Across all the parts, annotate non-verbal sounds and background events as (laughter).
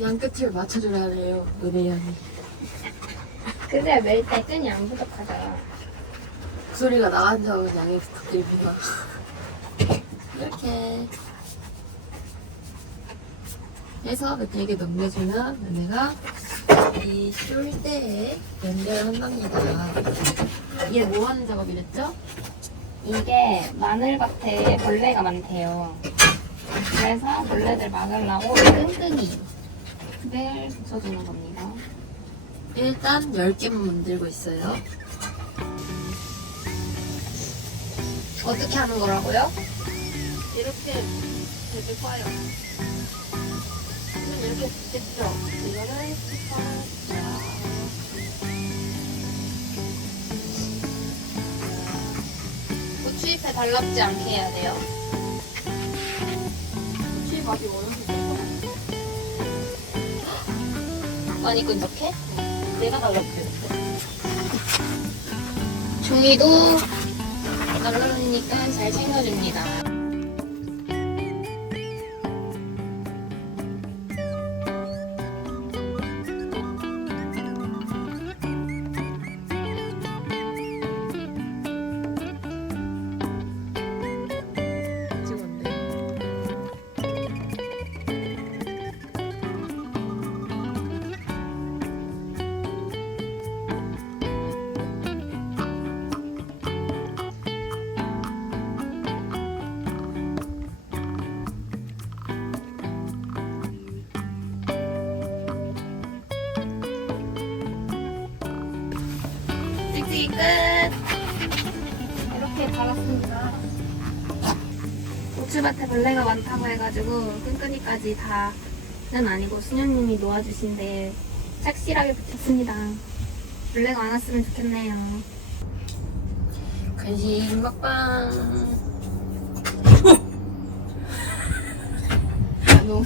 양끝을 맞춰줘야 해요, 의뢰연이. 그래야 매일 때 끈이 안 부족하잖아. 그 소리가 나간 점은 양해 부탁드립니다. 이렇게 해서 면에게 넘겨주면 면에가 이 숄대에 연결한답니다. 이게 뭐 하는 작업이랬죠? 이게 마늘밭에 벌레가 많대요. 그래서 벌레들 막으려고 끈끈이 를 붙여주는 겁니다. 일단 10개만 만들고 있어요. 어떻게 하는 거라고요? 이렇게 되게 파요. 이렇게 됐죠? 이거를 살짝 고추잎에 달랍지 않게 해야 돼요. 혹시 맛이 원하시 는 많이 끈적해? 내가 달라붙여. 종이도 널널하니까 잘 챙겨줍니다. 끝! 이렇게 갈았습니다. 고추밭에 벌레가 많다고 해가지고 끈끈이까지 다는 아니고 수녀님이 놓아주신데 착실하게 붙였습니다. 벌레가 안 왔으면 좋겠네요. 간식 먹방. 너무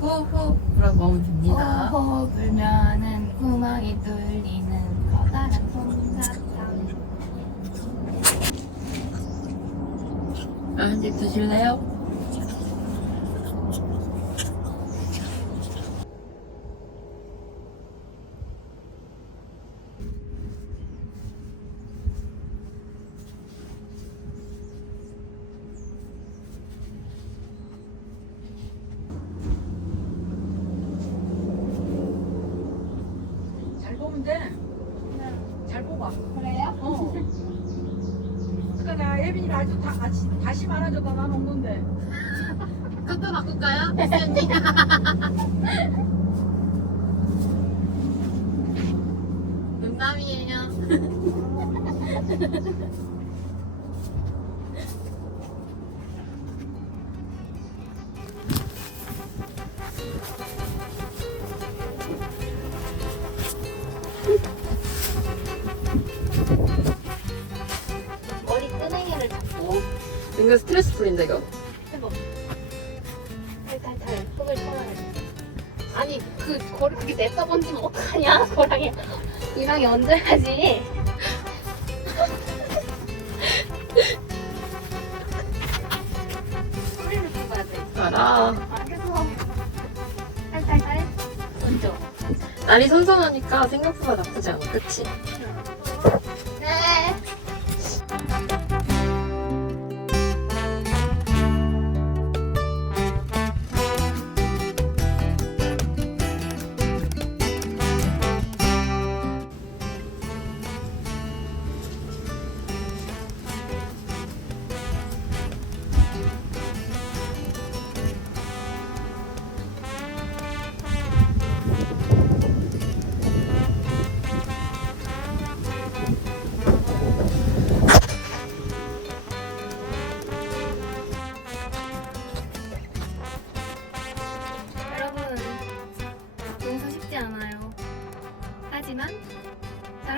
호호라고 하면 됩니다. 호호 불면은 구멍이 뚫리는 커다란 솜사탕. 아, 한입 드실래요? 돼. 잘 뽑아. 그래요? 어. 그러니까 나 예빈이 아주 다, 다시, 다시 말아줘봐 나 먹는데. 끝도 바꿀까요? (laughs) 농담이에요. (laughs) 이거 스트레스 풀린다 이거. 해봐. 탈탈탈 흙을 돼. 아니 그 고랑이 냈다 번지면 어떡하냐 고랑이 이랑이 얹어야지 소리를 뽑아야 돼 알아. 알겠어 탈탈탈 얹어 날이 선선하니까 생각보다 나쁘지 않아. 그치?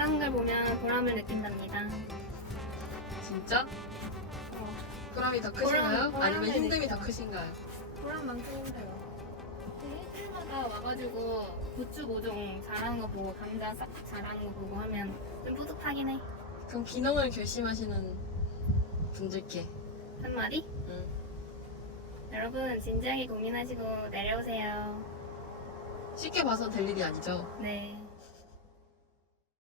잘하는 걸 보면 보람을 느낀답니다 진짜? 어, 보람이 더 크신가요? 보람- 아니면 보람을 힘듦이 더 느껴요. 크신가요? 보람만큼은 돼요 일주일마다 와가지고 고추 모종 잘하는 거 보고 감자 싹 잘하는 거 보고 하면 좀 뿌듯하긴 해 그럼 기능을 결심하시는 분들께 한 마디? 응. 여러분 진지하게 고민하시고 내려오세요. 쉽게 봐서 될 일이 아니죠. 네.